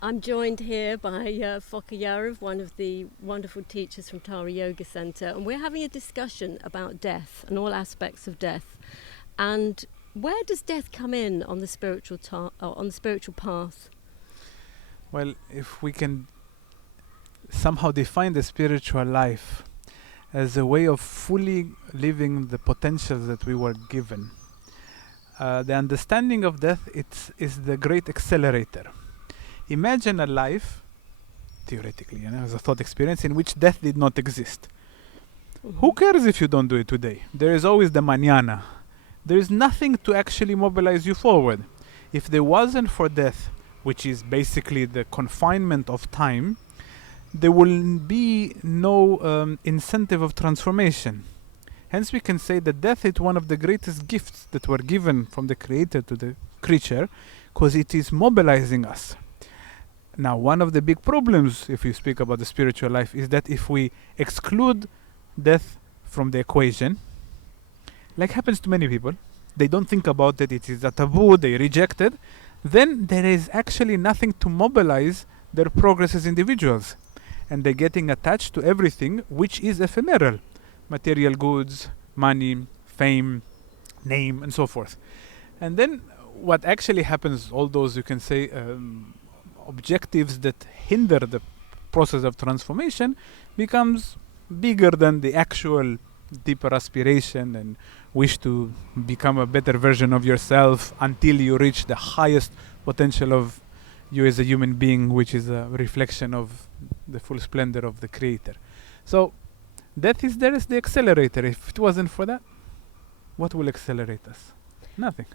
I'm joined here by Foca Yariv, one of the wonderful teachers from Tara Yoga Center, and we're having a discussion about death and all aspects of death. And where does death come in on the spiritual path? Well, if we can somehow define the spiritual life as a way of fully living the potentials that we were given, the understanding of death is the great accelerator. Imagine a life, theoretically, as a thought experience, in which death did not exist. Who cares if you don't do it today? There is always the mañana. There is nothing to actually mobilize you forward. If there wasn't for death, which is basically the confinement of time, there will be no incentive of transformation. Hence we can say that death is one of the greatest gifts that were given from the Creator to the creature, because it is mobilizing us. Now, one of the big problems, if you speak about the spiritual life, is that if we exclude death from the equation, like happens to many people, they don't think about it, it is a taboo, they reject it, then there is actually nothing to mobilize their progress as individuals. And they're getting attached to everything which is ephemeral. Material goods, money, fame, name, and so forth. And then what actually happens, all those, you can say, objectives that hinder the process of transformation becomes bigger than the actual deeper aspiration and wish to become a better version of yourself until you reach the highest potential of you as a human being, which is a reflection of the full splendor of the Creator. So death is there as the accelerator. If it wasn't for that, what will accelerate us? Nothing.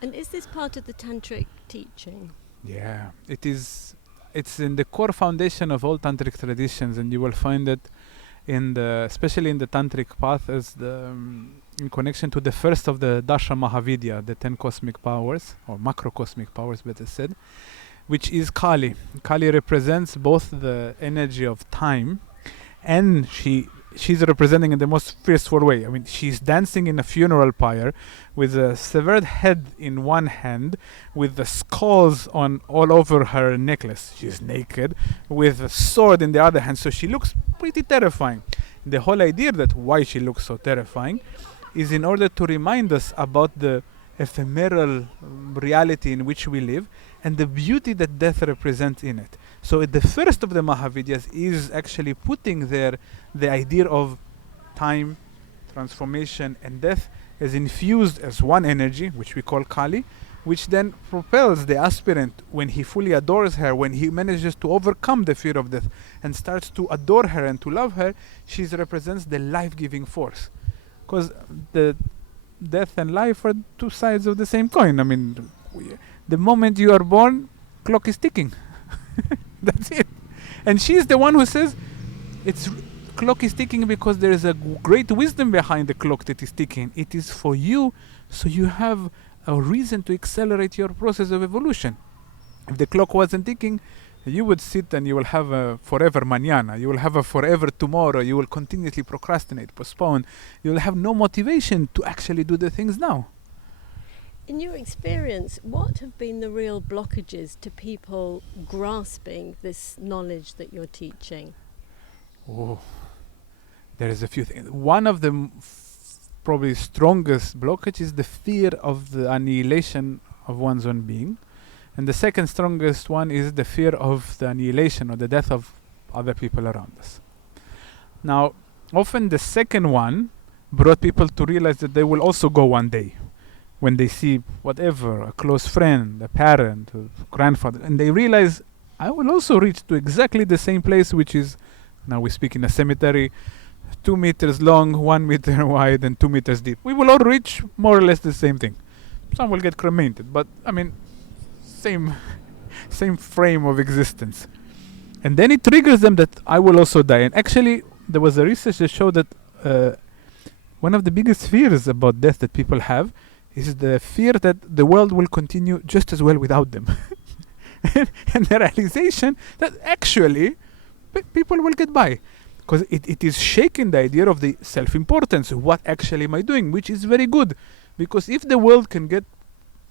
And is this part of the Tantric teaching? Yeah, it is. It's in the core foundation of all Tantric traditions, and you will find it especially in the Tantric path, as in connection to the first of the Dasha Mahavidya, the 10 cosmic powers, or macrocosmic powers, better said, which is Kali. Kali represents both the energy of time, and she's representing in the most fierceful way. I mean, she's dancing in a funeral pyre with a severed head in one hand, with the skulls all over her necklace. She's naked, with a sword in the other hand, so she looks pretty terrifying. The whole idea that why she looks so terrifying is in order to remind us about the ephemeral reality in which we live and the beauty that death represents in it. So the first of the Mahavidyas is actually putting there the idea of time, transformation, and death as infused as one energy, which we call Kali, which then propels the aspirant when he fully adores her, when he manages to overcome the fear of death and starts to adore her and to love her. She represents the life-giving force. Because the death and life are two sides of the same coin. I mean, the moment you are born, clock is ticking. That's it. And she's the one who says clock is ticking because there is a great wisdom behind the clock that is ticking. It is for you, so you have a reason to accelerate your process of evolution. If the clock wasn't ticking, you would sit and you will have a forever mañana. You will have a forever tomorrow. You will continuously procrastinate, postpone. You will have no motivation to actually do the things now. In your experience, what have been the real blockages to people grasping this knowledge that you're teaching? Oh, there is a few things. One of the probably strongest blockage is the fear of the annihilation of one's own being. And the second strongest one is the fear of the annihilation or the death of other people around us. Now, often the second one brought people to realize that they will also go one day. When they see whatever, a close friend, a parent, a grandfather, and they realize, I will also reach to exactly the same place, which is, now we speak in a cemetery, 2 meters long, 1 meter wide, and 2 meters deep. We will all reach more or less the same thing. Some will get cremated, but I mean, same frame of existence. And then it triggers them that I will also die. And actually, there was a research that showed that one of the biggest fears about death that people have is the fear that the world will continue just as well without them. And the realization that actually people will get by. Because it is shaking the idea of the self-importance. What actually am I doing? Which is very good. Because if the world can get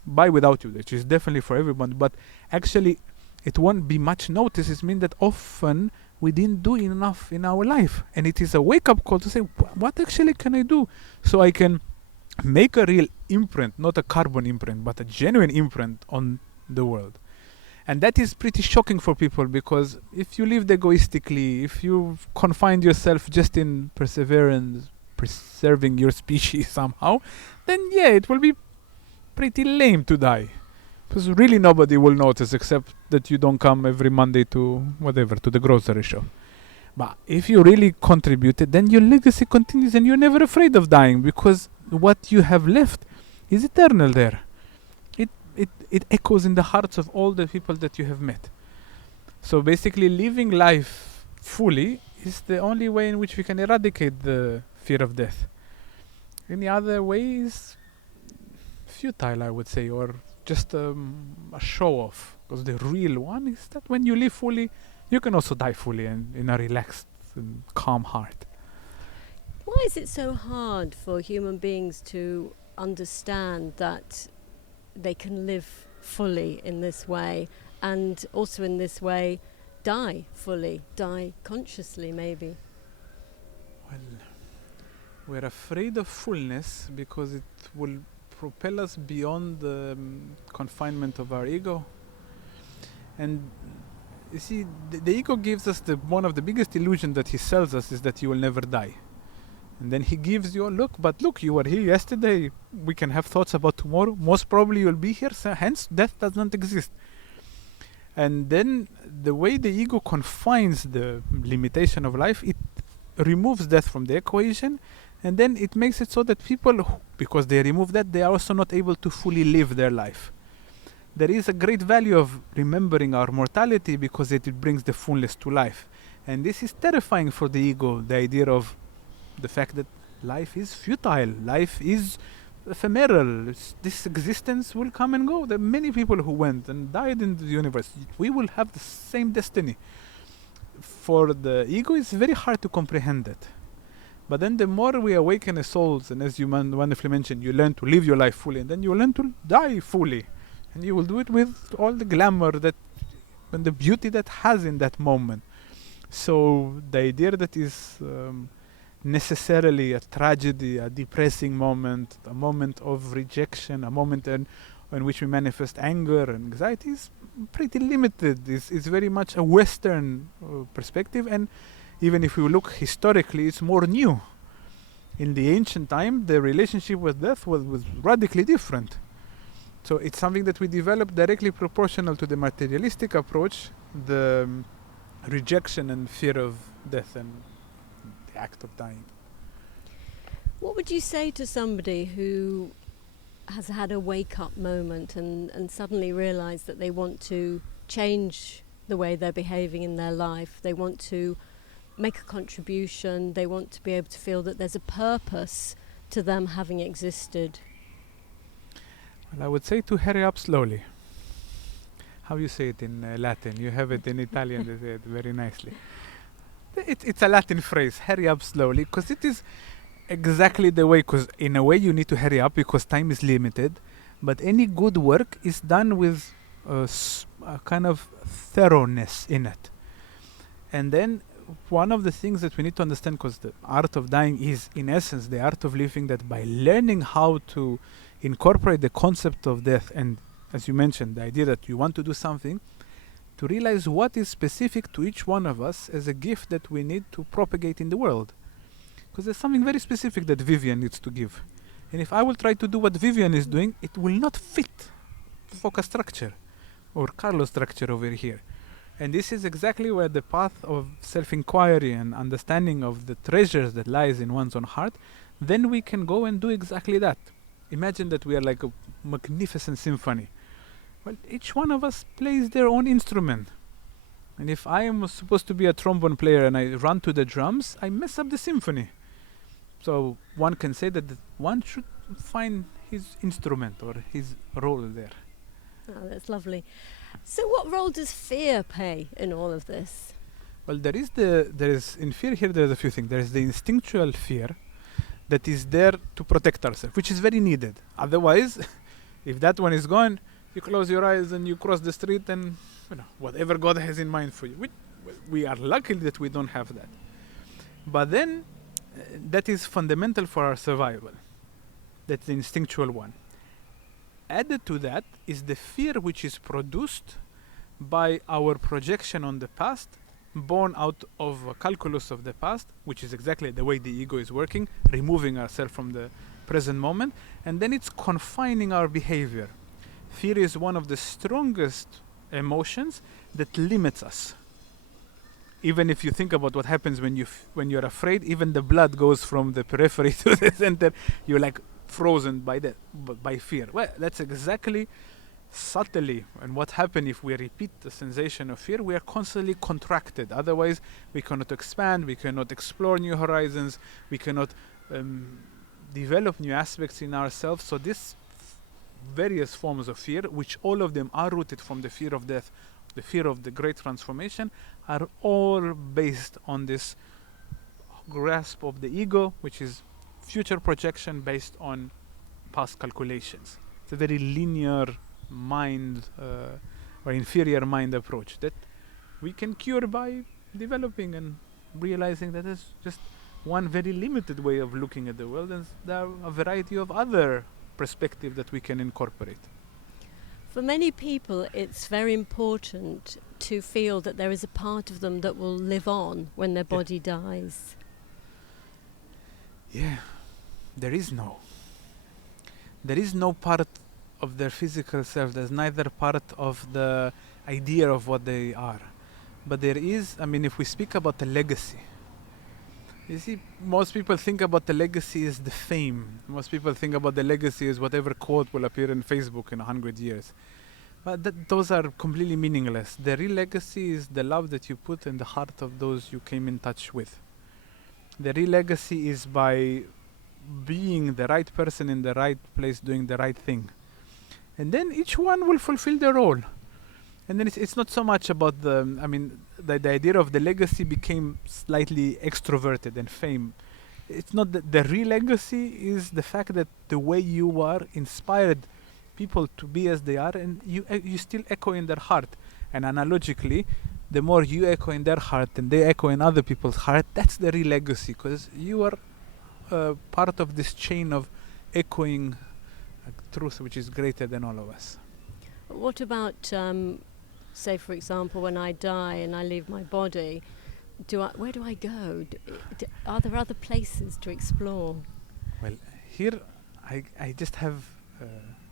by without you, which is definitely for everyone, but actually it won't be much noticed. It means that often we didn't do enough in our life. And it is a wake-up call to say, what actually can I do so I can make a real imprint, not a carbon imprint, but a genuine imprint on the world. And that is pretty shocking for people, because if you lived egoistically, if you confined yourself just in perseverance, preserving your species somehow, then yeah, it will be pretty lame to die. Because really nobody will notice except that you don't come every Monday to whatever, to the grocery shop. But if you really contributed, then your legacy continues and you're never afraid of dying, because what you have left is eternal there. It echoes in the hearts of all the people that you have met. So basically living life fully is the only way in which we can eradicate the fear of death. Any other way is futile, I would say, or just a show off. Because the real one is that when you live fully, you can also die fully and in a relaxed and calm heart. Why is it so hard for human beings to understand that they can live fully in this way, and also in this way die fully, die consciously maybe? Well, we're afraid of fullness because it will propel us beyond the confinement of our ego. And you see, the ego gives us one of the biggest illusions that he sells us is that you will never die. And then he gives you, look, you were here yesterday, we can have thoughts about tomorrow, most probably you'll be here, so hence death does not exist. And then the way the ego confines the limitation of life, it removes death from the equation, and then it makes it so that people, because they remove that, they are also not able to fully live their life. There is a great value of remembering our mortality because it brings the fullness to life. And this is terrifying for the ego, the idea of the fact that life is futile, life is ephemeral, this existence will come and go. There are many people who went and died in the universe. We will have the same destiny. For the ego, it's very hard to comprehend that. But then the more we awaken as souls, and as you wonderfully mentioned, you learn to live your life fully, and then you learn to die fully. And you will do it with all the glamour that and the beauty that has in that moment. So the idea that is necessarily a tragedy, a depressing moment, a moment of rejection, a moment in which we manifest anger and anxiety is pretty limited. It's very much a Western perspective, and even if we look historically, it's more new. In the ancient time, the relationship with death was radically different. So it's something that we developed directly proportional to the materialistic approach, the rejection and fear of death and the act of dying. What would you say to somebody who has had a wake-up moment and suddenly realised that they want to change the way they're behaving in their life, they want to make a contribution, they want to be able to feel that there's a purpose to them having existed? Well, I would say to hurry up slowly. How you say it in Latin? You have it in Italian, they say it very nicely. It's a Latin phrase, hurry up slowly, because it is exactly the way, because in a way you need to hurry up because time is limited, but any good work is done with a kind of thoroughness in it. And then one of the things that we need to understand, because the art of dying is in essence the art of living, that by learning how to incorporate the concept of death, and as you mentioned, the idea that you want to do something, to realize what is specific to each one of us as a gift that we need to propagate in the world. Because there's something very specific that Vivienne needs to give. And if I will try to do what Vivienne is doing, it will not fit Foca structure or Carlos structure over here. And this is exactly where the path of self-inquiry and understanding of the treasures that lies in one's own heart, then we can go and do exactly that. Imagine that we are like a magnificent symphony. Well, each one of us plays their own instrument. And if I am supposed to be a trombone player and I run to the drums, I mess up the symphony. So one can say that one should find his instrument or his role there. Oh, that's lovely. So what role does fear play in all of this? Well, there is in fear here, there's a few things. There is the instinctual fear that is there to protect ourselves, which is very needed. Otherwise, if that one is gone, You close your eyes and you cross the street and whatever God has in mind for you. We are lucky that we don't have that. But then that is fundamental for our survival. That's the instinctual one. Added to that is the fear which is produced by our projection on the past, born out of a calculus of the past, which is exactly the way the ego is working, removing ourselves from the present moment, and then it's confining our behavior. Fear is one of the strongest emotions that limits us. Even if you think about what happens when you're afraid, even the blood goes from the periphery to the center. You're like frozen by fear. Well, that's exactly subtly, and what happens if we repeat the sensation of fear. We are constantly contracted. Otherwise, we cannot expand. We cannot explore new horizons. We cannot develop new aspects in ourselves. So this various forms of fear, which all of them are rooted from the fear of death, the fear of the great transformation, are all based on this grasp of the ego, which is future projection based on past calculations. It's a very linear mind or inferior mind approach that we can cure by developing and realizing that there's just one very limited way of looking at the world, and there are a variety of other perspectives that we can incorporate. For many people, it's very important to feel that there is a part of them that will live on when their body dies. Yeah, there is no part of their physical self. There's neither part of the idea of what they are. But there is, if we speak about the legacy, you see, most people think about the legacy as the fame. Most people think about the legacy as whatever quote will appear in Facebook in 100 years. But those are completely meaningless. The real legacy is the love that you put in the heart of those you came in touch with. The real legacy is by being the right person in the right place, doing the right thing. And then each one will fulfill their role. And then it's not so much about the idea of the legacy became slightly extroverted and fame. It's not the real legacy is the fact that the way you are inspired people to be as they are, and you still echo in their heart. And analogically, the more you echo in their heart and they echo in other people's heart, that's the real legacy, because you are part of this chain of echoing truth which is greater than all of us. What about, say for example, when I die and I leave my body, where do I go? Are there other places to explore? Well, here I just have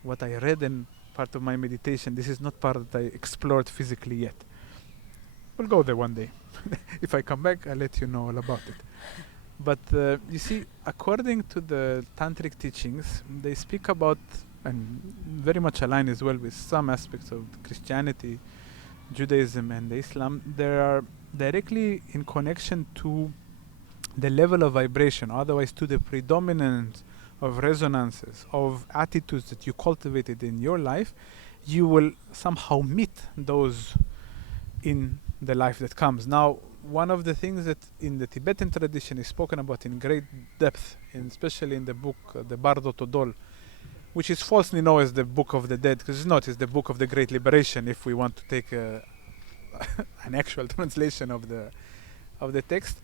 what I read in part of my meditation. This is not part that I explored physically yet. We'll go there one day. If I come back, I'll let you know all about it. But you see, according to the Tantric teachings, they speak about, and very much aligned as well with some aspects of Christianity, Judaism and Islam, they are directly in connection to the level of vibration, otherwise to the predominance of resonances, of attitudes that you cultivated in your life. You will somehow meet those in the life that comes. Now, one of the things that in the Tibetan tradition is spoken about in great depth, especially in the book, the Bardo Todol, which is falsely known as the Book of the Dead, because it's not, it's the Book of the Great Liberation, if we want to take an actual translation of the text.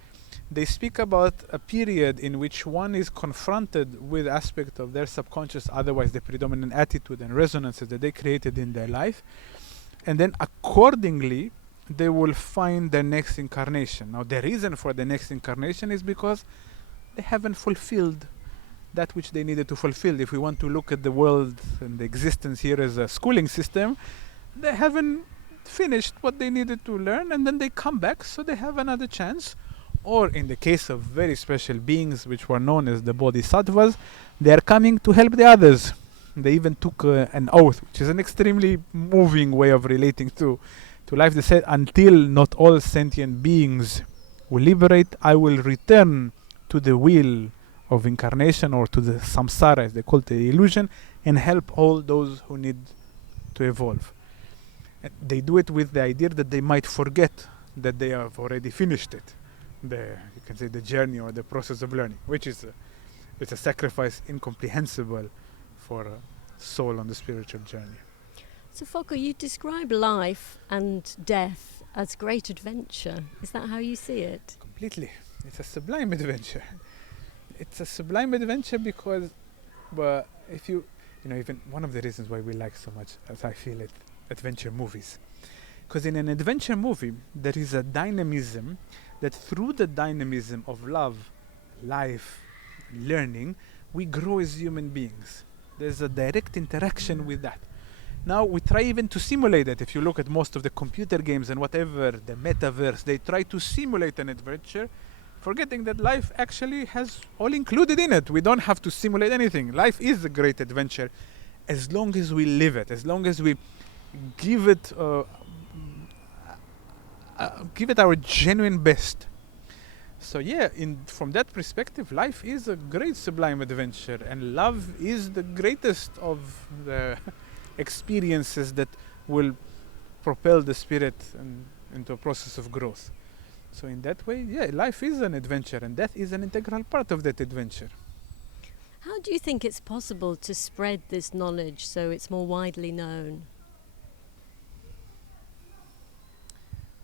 They speak about a period in which one is confronted with aspect of their subconscious, otherwise the predominant attitude and resonances that they created in their life, and then accordingly they will find their next incarnation. Now, the reason for the next incarnation is because they haven't fulfilled that which they needed to fulfill. If we want to look at the world and the existence here as a schooling system, they haven't finished what they needed to learn, and then they come back, so they have another chance. Or in the case of very special beings which were known as the bodhisattvas, they are coming to help the others. They even took an oath, which is an extremely moving way of relating to life. They said, until not all sentient beings will liberate, I will return to the wheel of incarnation, or to the samsara, as they call it, the illusion, and help all those who need to evolve. And they do it with the idea that they might forget that they have already finished it. You can say the journey or the process of learning, which is it's a sacrifice incomprehensible for a soul on the spiritual journey. So Foca, you describe life and death as great adventure. Is that how you see it? Completely. It's a sublime adventure. It's a sublime adventure because, well, if you know, even one of the reasons why we like so much, as I feel it, adventure movies. Because in an adventure movie, there is a dynamism that through the dynamism of love, life, learning, we grow as human beings. There's a direct interaction with that. Now we try even to simulate it. If you look at most of the computer games and whatever, the metaverse, they try to simulate an adventure, forgetting that life actually has all included in it. We don't have to simulate anything. Life is a great adventure as long as we live it, as long as we give it our genuine best. So yeah, from that perspective, life is a great sublime adventure, and love is the greatest of the experiences that will propel the spirit into a process of growth. So in that way, yeah, life is an adventure, and death is an integral part of that adventure. How do you think it's possible to spread this knowledge so it's more widely known?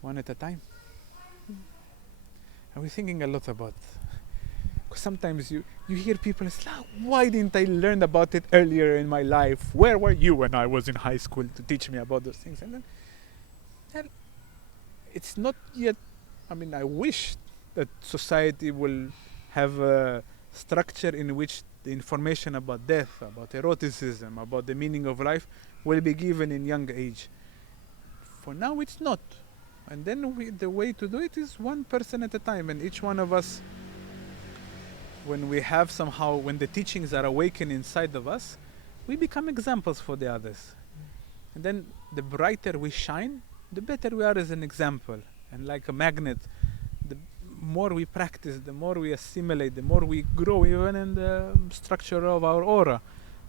One at a time. I was thinking a lot about, because sometimes you hear people say, why didn't I learn about it earlier in my life? Where were you when I was in high school to teach me about those things? And then, well, it's not yet, I wish that society will have a structure in which the information about death, about eroticism, about the meaning of life will be given in young age. For now, it's not. And then the way to do it is one person at a time, and each one of us, when the teachings are awakened inside of us, we become examples for the others. And then the brighter we shine, the better we are as an example. And like a magnet, the more we practice, the more we assimilate, the more we grow even in the structure of our aura,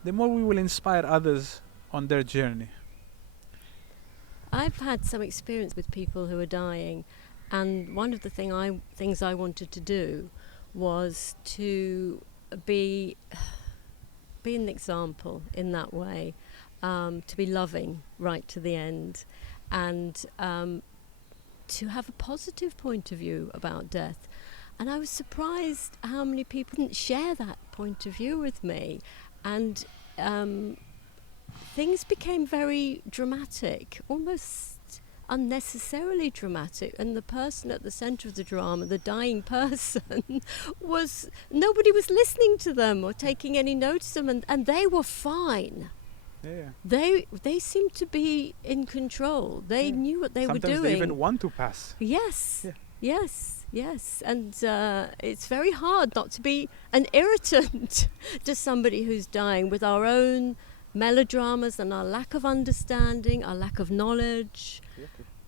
the more we will inspire others on their journey. I've had some experience with people who are dying, and one of the things I wanted to do was to be an example in that way, to be loving right to the end, and to have a positive point of view about death. And I was surprised how many people didn't share that point of view with me, and things became very dramatic, almost unnecessarily dramatic, and the person at the centre of the drama, the dying person, nobody was listening to them or taking any notice of them, and they were fine. Yeah. They seemed to be in control. They knew what they were doing. Sometimes they even want to pass. Yes. Yeah. Yes. And it's very hard not to be an irritant to somebody who's dying with our own melodramas and our lack of understanding, our lack of knowledge,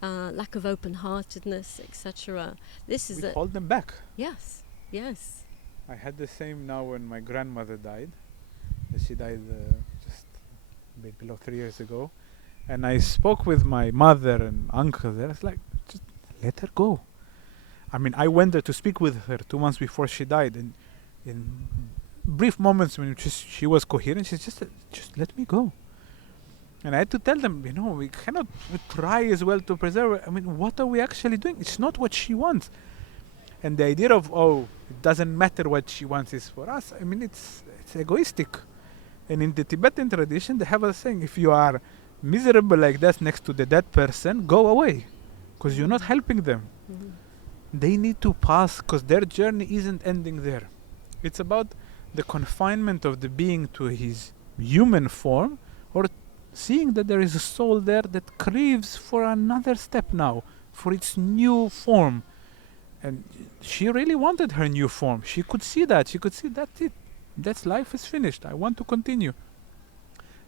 lack of open-heartedness, etc. We hold them back. Yes. I had the same now when my grandmother died. She died just a bit below 3 years ago. And I spoke with my mother and uncle there. It's like, just let her go. I went there to speak with her 2 months before she died. And in brief moments when she was coherent, she just let me go. And I had to tell them, we cannot try as well to preserve her. What are we actually doing? It's not what she wants. And the idea of, it doesn't matter what she wants is for us, it's egoistic. And in the Tibetan tradition, they have a saying, if you are miserable like that next to the dead person, go away, because you're not helping them. Mm-hmm. They need to pass, because their journey isn't ending there. It's about the confinement of the being to his human form, or seeing that there is a soul there that craves for another step now, for its new form. And she really wanted her new form. She could see that. That's it. That's life is finished. I want to continue.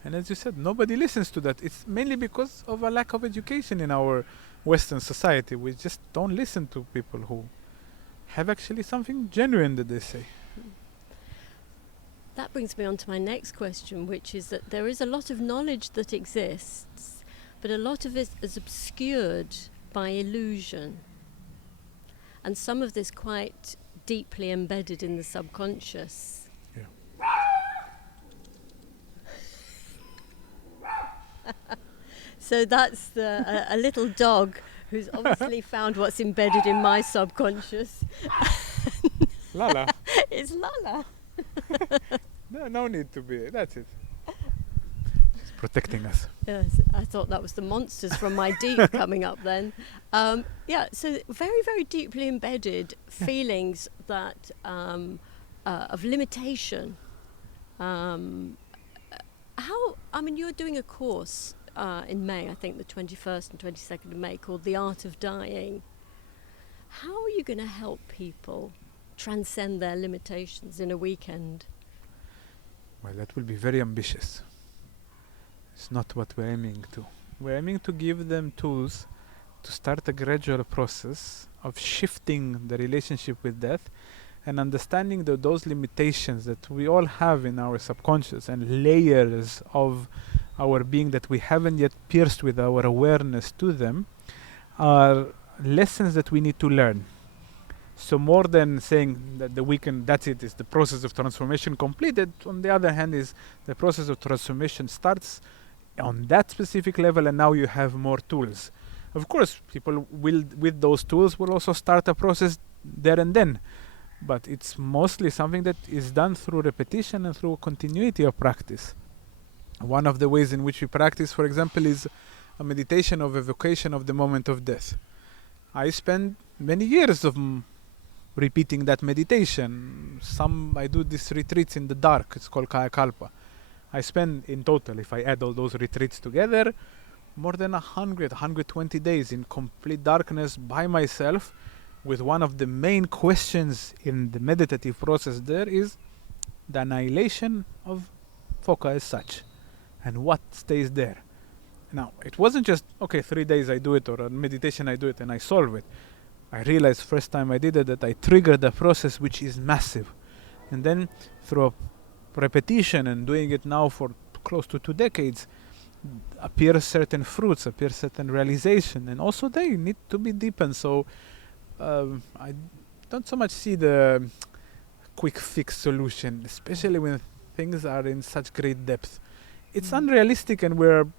And as you said, nobody listens to that. It's mainly because of a lack of education in our Western society. We just don't listen to people who have actually something genuine that they say. That brings me on to my next question, which is that there is a lot of knowledge that exists, but a lot of it is obscured by illusion. And some of this quite deeply embedded in the subconscious. Yeah. So that's a little dog who's obviously found what's embedded in my subconscious. Lala. It's Lala. No need to be. That's it. She's protecting us. Yes, I thought that was the monsters from my deep coming up then. So very, very deeply embedded feelings that of limitation. You're doing a course in May, I think the 21st and 22nd of May, called The Art of Dying. How are you going to help people transcend their limitations in a weekend? Well, that will be very ambitious. It's not what we're aiming to. We're aiming to give them tools to start a gradual process of shifting the relationship with death and understanding that those limitations that we all have in our subconscious and layers of our being that we haven't yet pierced with our awareness to them are lessons that we need to learn. So more than saying that the weekend, that's it, is the process of transformation completed, on the other hand is the process of transformation starts on that specific level and now you have more tools. Of course, people will, with those tools, will also start a process there and then. But it's mostly something that is done through repetition and through continuity of practice. One of the ways in which we practice, for example, is a meditation of evocation of the moment of death. I spend many years of repeating that meditation. I do these retreats in the dark. It's called Kaya Kalpa. I spend in total, if I add all those retreats together, more than 120 days in complete darkness by myself, with one of the main questions in the meditative process there is the annihilation of Foca as such, and what stays there. Now, it wasn't just, 3 days I do it, or a meditation I do it, and I solve it. I realized first time I did it that I triggered a process which is massive. And then through a repetition and doing it now for close to 2 decades, appear certain fruits, appear certain realization, and also they need to be deepened. So I don't so much see the quick fix solution, especially when things are in such great depth. It's unrealistic, and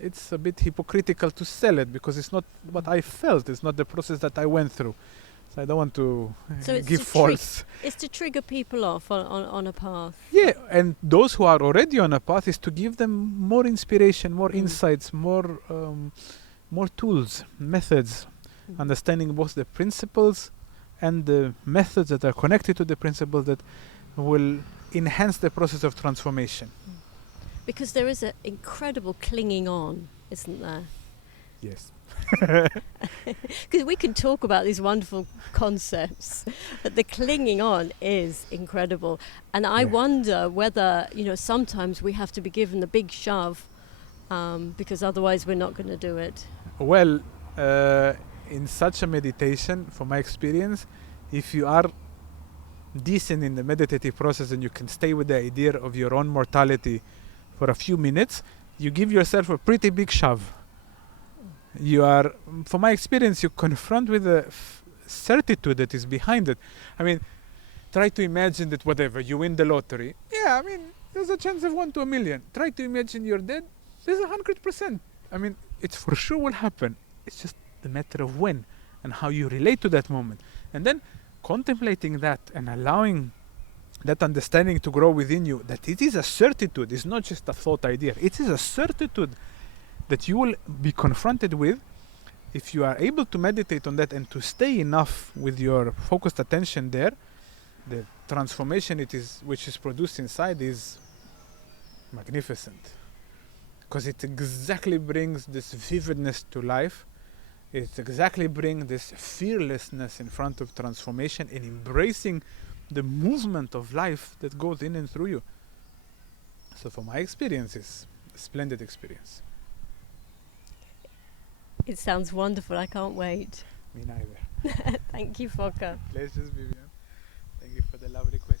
it's a bit hypocritical to sell it because it's not what I felt. It's not the process that I went through. So I don't want to give false. It's to trigger people off on a path. Yeah, and those who are already on a path is to give them more inspiration, more insights, more tools, methods, understanding both the principles and the methods that are connected to the principles that will enhance the process of transformation. Because there is an incredible clinging on, isn't there? Yes. Because we can talk about these wonderful concepts, but the clinging on is incredible. And I wonder whether, sometimes we have to be given the big shove because otherwise we're not going to do it. Well, in such a meditation, from my experience, if you are decent in the meditative process and you can stay with the idea of your own mortality for a few minutes, you give yourself a pretty big shove. You are, from my experience, you confront with a certitude that is behind it. I mean, try to imagine that whatever, you win the lottery. Yeah, I mean, there's a chance of 1 to 1,000,000. Try to imagine you're dead. There's 100%. I mean, it for sure will happen. It's just a matter of when and how you relate to that moment. And then contemplating that and allowing that understanding to grow within you, that it is a certitude. It's not just a thought idea. It is a certitude that you will be confronted with if you are able to meditate on that and to stay enough with your focused attention there. The transformation which is produced inside is magnificent, because it exactly brings this vividness to life. It exactly brings this fearlessness in front of transformation and embracing the movement of life that goes in and through you. So from my experience, it's a splendid experience. It sounds wonderful. I can't wait. Me neither. Thank you, Foca. Pleasures, Vivienne. Thank you for the lovely question.